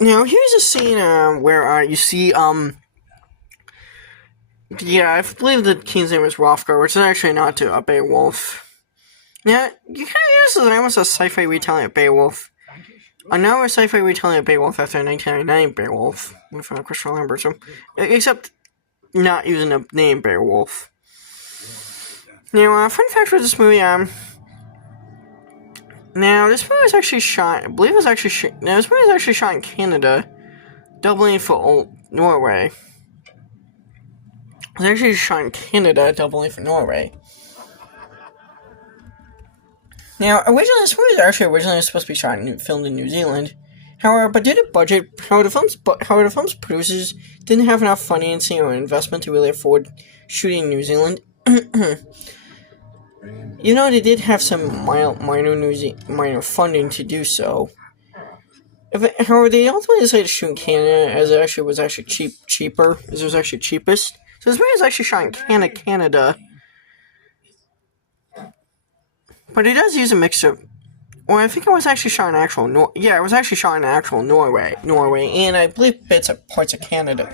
Now here's a scene where you see yeah, I believe the king's name is Rothgar, which is actually not to Beowulf. Yeah, you kind of use this almost a sci-fi retelling of Beowulf. Another sci-fi retelling of Beowulf after 1999 Beowulf with Christopher Lambert, so except not using the name Beowulf. Now, fun fact for this movie, now this movie was actually shot. I believe it was actually this movie was actually shot in Canada, doubling for Norway. It was actually shot in Canada, doubling for Norway. Now, originally, this movie was actually originally supposed to be shot and filmed in New Zealand. However, but due to budget, however, the film's producers didn't have enough financing or investment to really afford shooting in New Zealand. You know, they did have some minor funding to do so. However, they ultimately decided to shoot in Canada, as it was actually cheaper, as it was actually cheapest. So this movie was actually shot in Canada. But it does use a mix of... Well, I think it was actually shot in actual... it was actually shot in actual Norway, and I believe parts of Canada.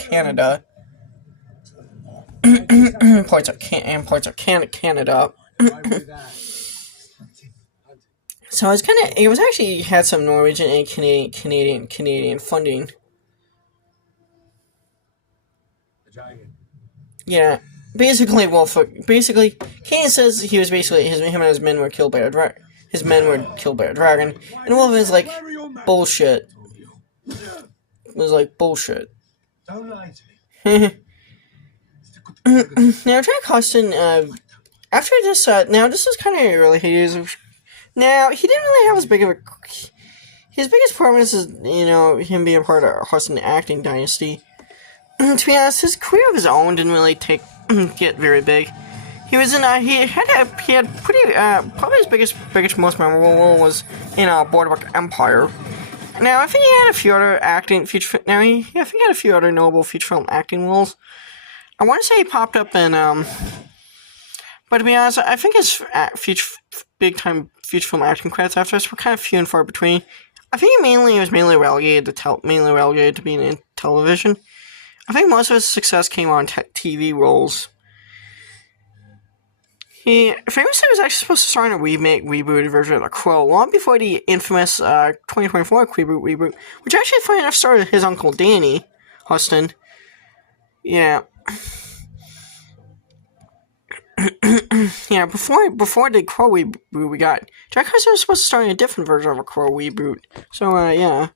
parts of Canada. So it was actually had some Norwegian and Canadian funding. Yeah, basically, Kane says he was basically him and his men were killed by a dragon. His men were killed by a dragon, and Wolf is like, bullshit. It was like bullshit. Don't lie to me. Now, Jack Huston, after this, now this is kind of early. Now, he didn't really have his biggest performance is, him being part of Huston acting dynasty. To be honest, his career of his own didn't really get very big. He was in, he had pretty, probably his biggest, most memorable role was in, Boardwalk Empire. Now, I think he had a few other I think he had a few other notable feature film acting roles. I want to say he popped up in, but to be honest, I think his big-time feature film acting credits after this were kind of few and far between. I think he was mainly relegated to being in television. I think most of his success came on TV roles. He famously was actually supposed to star in a rebooted version of The Crow, long before the infamous 2024 reboot, which actually, funny enough, started his uncle Danny Huston. Yeah. Yeah, before the Crow reboot we got, Jack Huston was supposed to star in a different version of a Crow reboot. So, yeah.